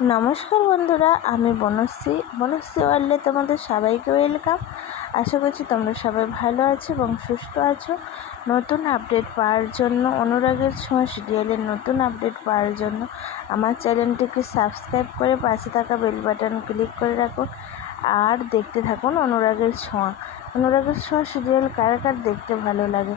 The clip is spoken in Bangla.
নমস্কার বন্ধুরা, আমি বনশ্রী ওয়ার্ল্ডে তোমাদের সবাইকে ওয়েলকাম। আশা করছি তোমরা সবাই ভালো আছো এবং সুস্থ আছো। নতুন আপডেট পাওয়ার জন্য, অনুরাগের ছোঁয়া সিরিয়ালের নতুন আপডেট পাওয়ার জন্য আমার চ্যানেলটিকে সাবস্ক্রাইব করে পাশে থাকা বেল বাটন ক্লিক করে রাখুন আর দেখতে থাকুন অনুরাগের ছোঁয়া সিরিয়াল কার কার দেখতে ভালো লাগে